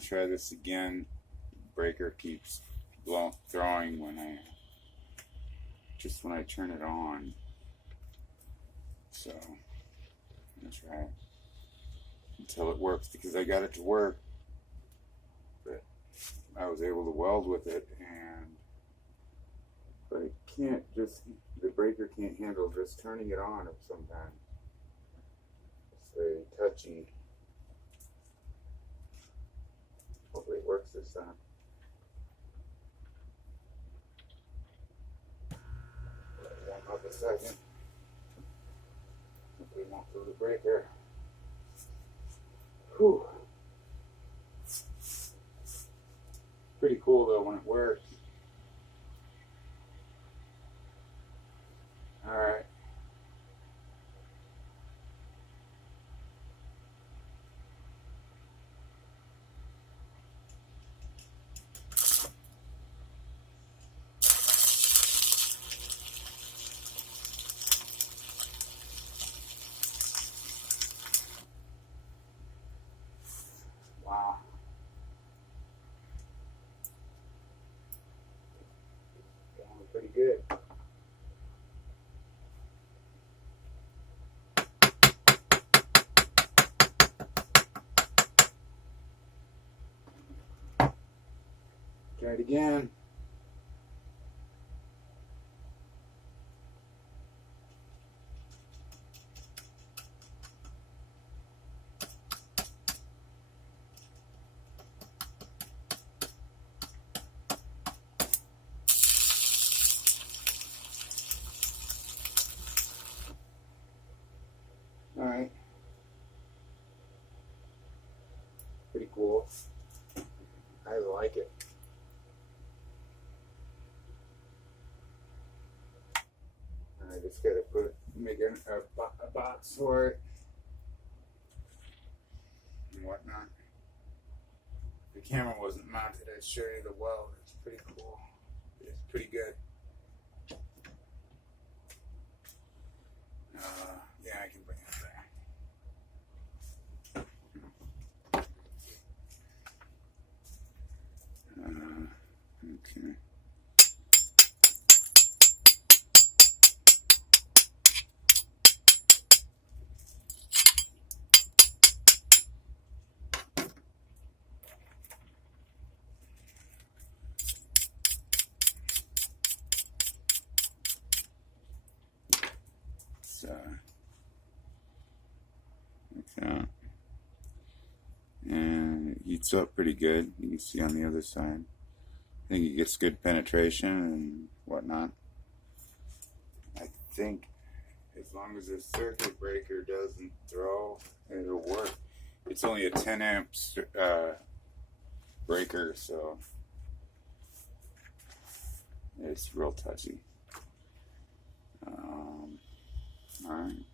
to try this again. Breaker keeps throwing when I turn it on. So I'm going to try it until it works, because I got it to work, but I was able to weld with it, but I can't the breaker can't handle just turning it on sometimes. It's very touchy. Hopefully it works this time. Warm up a second. Hopefully it won't throw the breaker. Whew. Pretty cool though when it works. Alright. Wow. Going pretty good. Try it again. Alright. Pretty cool. I like it. I just gotta make a box for it and whatnot. If the camera wasn't mounted, I'd show you the weld. It's pretty cool. It's pretty good. Yeah, I can bring it back. Okay. Like that. And it heats up pretty good. You can see on the other side. I think it gets good penetration and whatnot. I think as long as the circuit breaker doesn't throw, it'll work. It's only a 10 amp breaker, so it's real touchy. Alright.